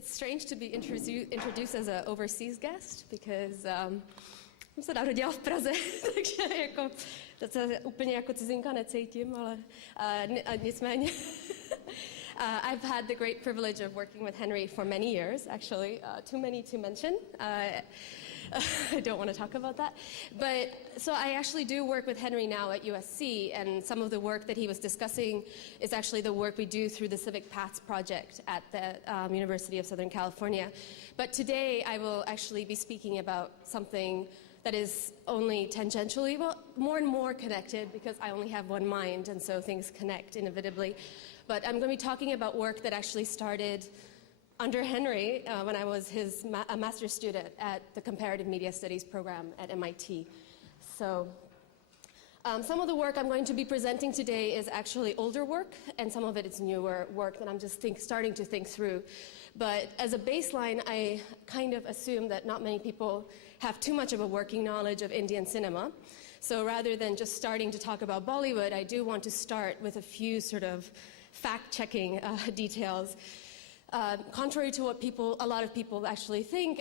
It's strange to be introduced as an overseas guest, because jsem se narodila v Praze, takže jako, to se úplně jako cizinka necítím, ale nicméně. I've had the great privilege of working with Henry for many years, actually, too many to mention. I don't want to talk about that. But so I actually do work with Henry now at USC, and some of the work that he was discussing is actually the work we do through the Civic Paths Project at the University of Southern California. But today I will actually be speaking about something that is only tangentially, well, more and more connected, because I only have one mind, and so things connect inevitably. But I'm going to be talking about work that actually started under Henry when I was a master's student at the Comparative Media Studies program at MIT. So some of the work I'm going to be presenting today is actually older work, and some of it is newer work that I'm just starting to think through. But as a baseline, I kind of assume that not many people have too much of a working knowledge of Indian cinema. So rather than just starting to talk about Bollywood, I do want to start with a few sort of fact-checking details. Contrary to what a lot of people actually think,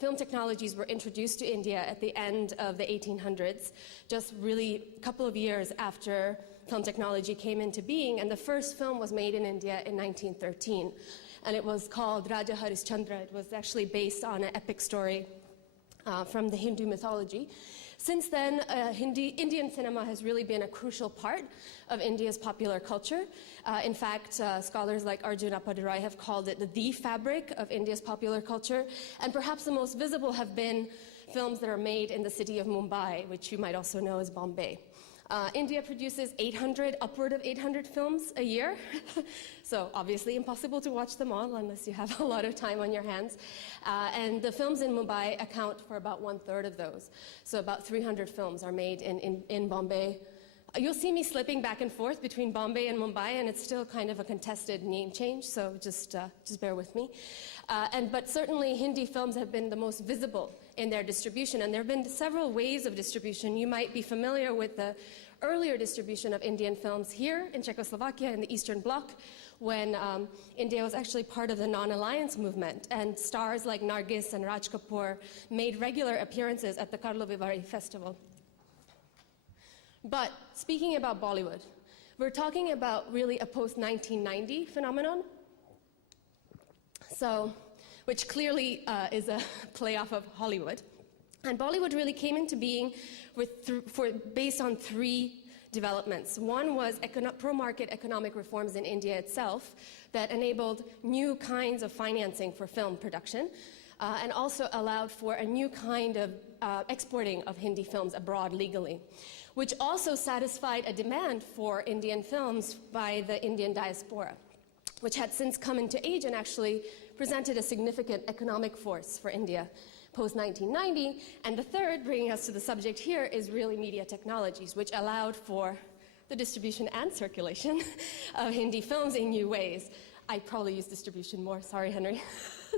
film technologies were introduced to India at the end of the 1800s, just really a couple of years after film technology came into being, and the first film was made in India in 1913, and it was called Raja Harishchandra. It was actually based on an epic story from the Hindu mythology. Since then, Indian cinema has really been a crucial part of India's popular culture. In fact, scholars like Arjuna Padirai have called it the fabric of India's popular culture, and perhaps the most visible have been films that are made in the city of Mumbai, which you might also know as Bombay. India produces upward of 800 films a year, so obviously impossible to watch them all unless you have a lot of time on your hands. And the films in Mumbai account for about 1/3 of those. So about 300 films are made in Bombay. You'll see me slipping back and forth between Bombay and Mumbai, and it's still kind of a contested name change, so just bear with me. But certainly Hindi films have been the most visible in their distribution, and there have been several ways of distribution. You might be familiar with the earlier distribution of Indian films here in Czechoslovakia in the Eastern Bloc, when India was actually part of the non-alliance movement, and stars like Nargis and Raj Kapoor made regular appearances at the Karlovy Vary festival. But speaking about Bollywood, we're talking about really a post-1990 phenomenon, which clearly is a play-off of Hollywood. And Bollywood really came into being based on three developments. One was pro-market economic reforms in India itself that enabled new kinds of financing for film production, and also allowed for a new kind of exporting of Hindi films abroad legally, which also satisfied a demand for Indian films by the Indian diaspora, which had since come into age and actually presented a significant economic force for India post-1990. And the third, bringing us to the subject here, is really media technologies, which allowed for the distribution and circulation of Hindi films in new ways. I probably use distribution more, sorry, Henry.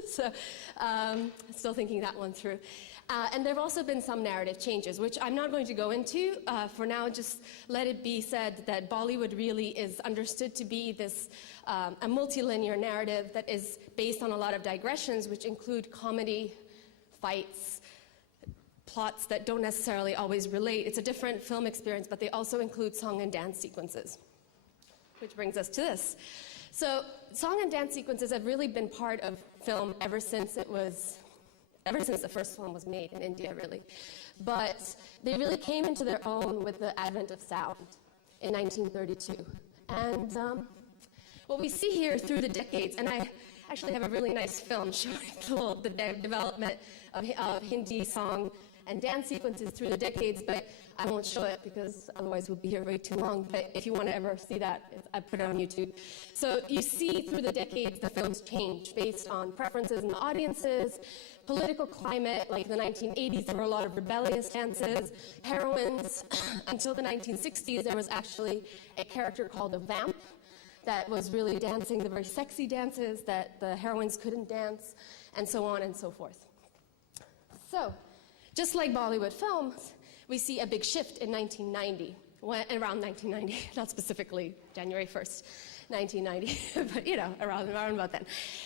So, still thinking that one through. And there have also been some narrative changes, which I'm not going to go into. For now, just let it be said that Bollywood really is understood to be this a multilinear narrative that is based on a lot of digressions, which include comedy, fights, plots that don't necessarily always relate. It's a different film experience, but they also include song and dance sequences, which brings us to this. So song and dance sequences have really been part of film ever since the first film was made in India, really. But they really came into their own with the advent of sound in 1932. And what we see here through the decades, and I actually have a really nice film showing the development of Hindi song and dance sequences through the decades, but I won't show it because otherwise we'll be here way too long. But if you want to ever see that, I put it on YouTube. So you see through the decades the films change based on preferences in the audiences, political climate. Like the 1980s, there were a lot of rebellious dances, heroines. Until the 1960s, there was actually a character called a vamp that was really dancing the very sexy dances that the heroines couldn't dance, and so on and so forth. So, just like Bollywood films, we see a big shift in 1990, around 1990, not specifically January 1st. 1990, but around about then,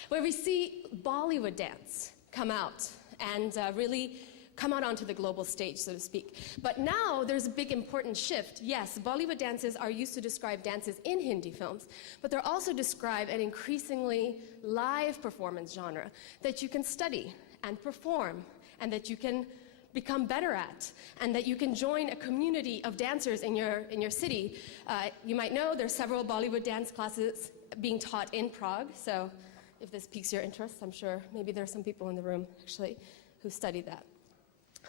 where we see Bollywood dance come out and really come out onto the global stage, so to speak. But now there's a big important shift. Yes, Bollywood dances are used to describe dances in Hindi films, but they're also described an increasingly live performance genre that you can study and perform, and that you can become better at, and that you can join a community of dancers in your city. You might know there's several Bollywood dance classes being taught in Prague, so if this piques your interest, I'm sure maybe there are some people in the room actually who study that.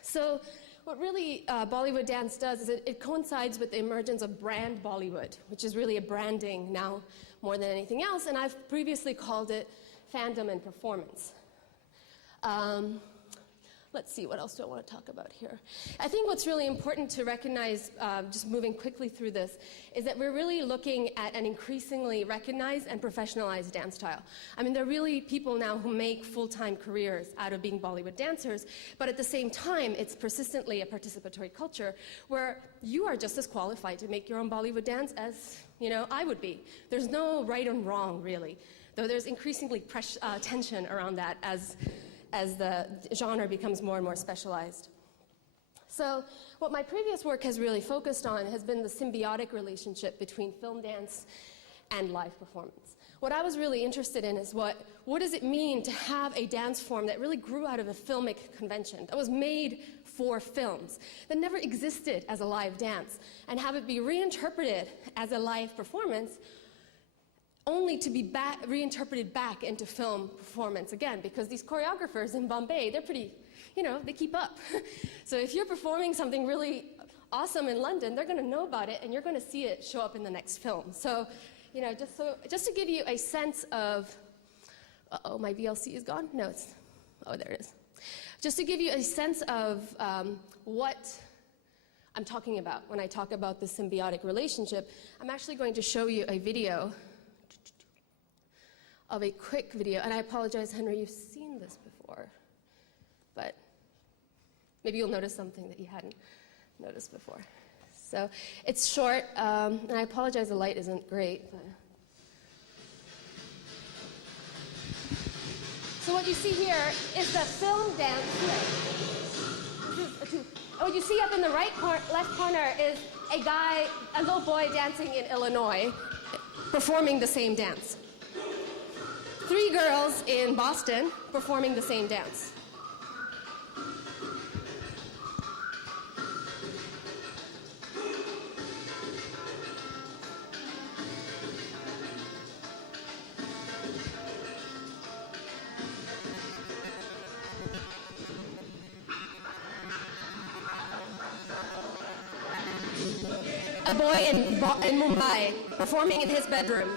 So what really Bollywood dance does is it coincides with the emergence of brand Bollywood, which is really a branding now more than anything else, and I've previously called it fandom and performance. Let's see, what else do I want to talk about here? I think what's really important to recognize, just moving quickly through this, is that we're really looking at an increasingly recognized and professionalized dance style. I mean, there are really people now who make full-time careers out of being Bollywood dancers, but at the same time, it's persistently a participatory culture where you are just as qualified to make your own Bollywood dance as, I would be. There's no right and wrong, really, though there's increasingly tension around that as the genre becomes more and more specialized. So what my previous work has really focused on has been the symbiotic relationship between film dance and live performance. What I was really interested in is what does it mean to have a dance form that really grew out of a filmic convention, that was made for films, that never existed as a live dance, and have it be reinterpreted as a live performance, only to be reinterpreted back into film performance again, because these choreographers in Bombay, they're pretty, they keep up. So if you're performing something really awesome in London, they're going to know about it, and you're going to see it show up in the next film. So, just to give you a sense of, uh-oh, my VLC is gone? No, there it is. Just to give you a sense of what I'm talking about when I talk about the symbiotic relationship, I'm actually going to show you a video of a quick video, and I apologize, Henry, you've seen this before, but maybe you'll notice something that you hadn't noticed before. So it's short, and I apologize the light isn't great. But... So what you see here is the film dance. What you see up in the left corner is a little boy dancing in Illinois, performing the same dance. 3 girls in Boston performing the same dance. A boy in Mumbai performing in his bedroom.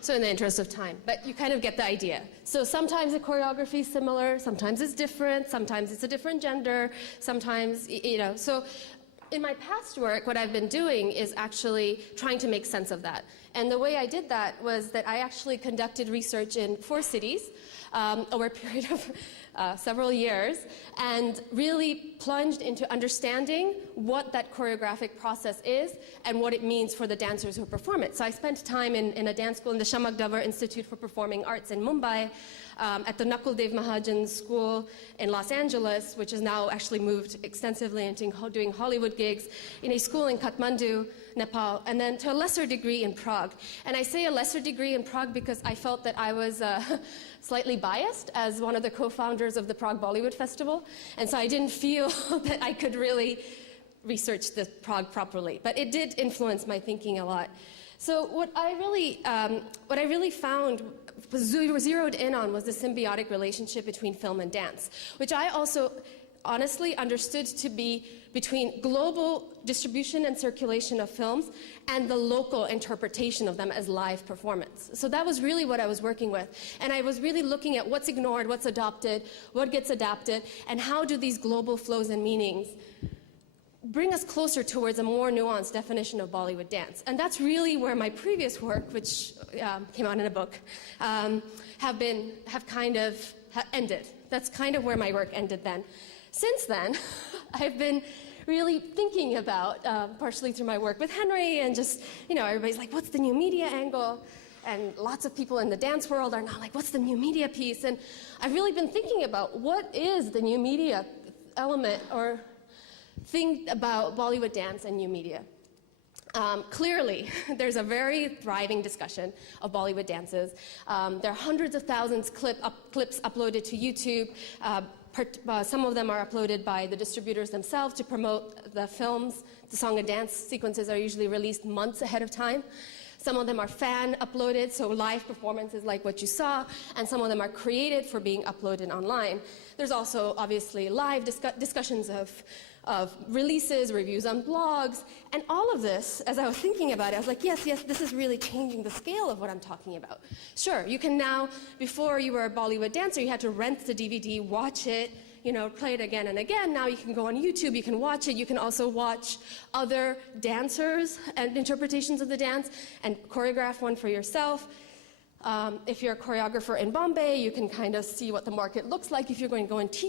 So in the interest of time, but you kind of get the idea. So sometimes the choreography is similar, sometimes it's different, sometimes it's a different gender, sometimes, So in my past work, what I've been doing is actually trying to make sense of that. And the way I did that was that I actually conducted research in 4 cities over a period of several years, and really plunged into understanding what that choreographic process is and what it means for the dancers who perform it. So I spent time in a dance school in the Shamak Davar Institute for Performing Arts in Mumbai, at the Nakul Dev Mahajan School in Los Angeles, which has now actually moved extensively into doing Hollywood gigs, in a school in Kathmandu, Nepal, and then to a lesser degree in Prague. And I say a lesser degree in Prague because I felt that I was slightly biased as one of the co-founders of the Prague Bollywood Festival, and so I didn't feel that I could really research the Prague properly. But it did influence my thinking a lot. So what I really found was zeroed in on was the symbiotic relationship between film and dance, which I also honestly understood to be between global distribution and circulation of films and the local interpretation of them as live performance. So that was really what I was working with. And I was really looking at what's ignored, what's adopted, what gets adapted, and how do these global flows and meanings bring us closer towards a more nuanced definition of Bollywood dance. And that's really where my previous work, which came out in a book, have kind of ended. That's kind of where my work ended then. Since then, I've been really thinking about, partially through my work with Henry, and just, everybody's like, what's the new media angle? And lots of people in the dance world are now like, what's the new media piece? And I've really been thinking about what is the new media element or thing about Bollywood dance and new media. Clearly, there's a very thriving discussion of Bollywood dances. There are hundreds of thousands clips uploaded to YouTube. Some of them are uploaded by the distributors themselves to promote the films. The song and dance sequences are usually released months ahead of time. Some of them are fan uploaded, so live performances like what you saw, and some of them are created for being uploaded online. There's also obviously live discussions of releases, reviews on blogs, and all of this, as I was thinking about it, I was like, yes, this is really changing the scale of what I'm talking about. Sure, you can now, before you were a Bollywood dancer, you had to rent the DVD, watch it, play it again and again. Now you can go on YouTube, you can watch it, you can also watch other dancers and interpretations of the dance and choreograph one for yourself. If you're a choreographer in Bombay, you can kind of see what the market looks like if you're going to go and teach